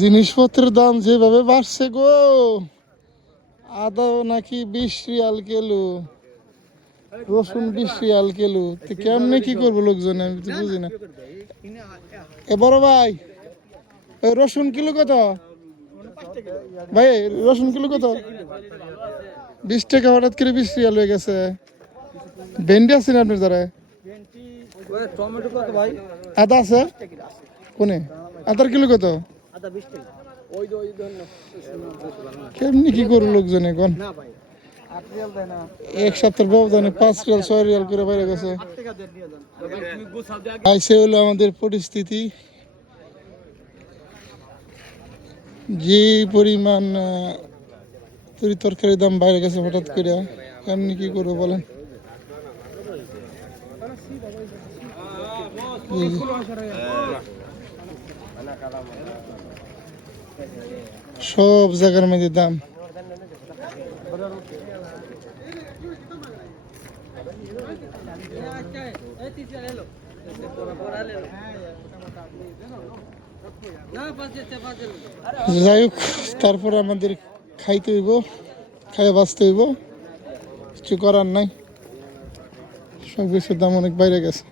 জিনিসপত্রের দাম যেভাবে বাড়ছে গো, আদা নাকি 20 রিয়াল কিলো, রসুন 20 রিয়াল কিলো। তো কেমনে কি করবো লোকজন, আমি তো বুঝি না। এ বড় ভাই, ওই রসুন কিলো কত ভাই? রসুন কিলো কত? 20 টাকা হঠাৎ করে 20 রিয়াল হয়ে গেছে। ভেন্ডি আছে না আপনার দ্বারা? টমেটো কত ভাই? আদা আছে কোনে? আদার কিলো কত? আদা 20 টাকা। ওই যে কেমনি কি করবো লোকজন এখন? না ভাই 8 রিয়াল দেয় না। এক সপ্তাহের ব্যবধানে 5 রিয়াল 6 রিয়াল করে বাইরে গেছে। 8 টাকা দিয়ে দিয়ে দেন। তুমি গোছাও দিয়ে আইসে হলো আমাদের পরিস্থিতি। যে পরিমাণ তরি তরকারির দাম বাইরে গেছে হঠাৎ করে, কেমনি কি করবো বলেন? সব জায়গার মধ্যে দাম। যাই হোক, তারপরে আমাদের খাইতে হইব, খাইয়ে বাঁচতে হইব, কিছু করার নাই। সব কিছুর দাম অনেক বাইরে গেছে।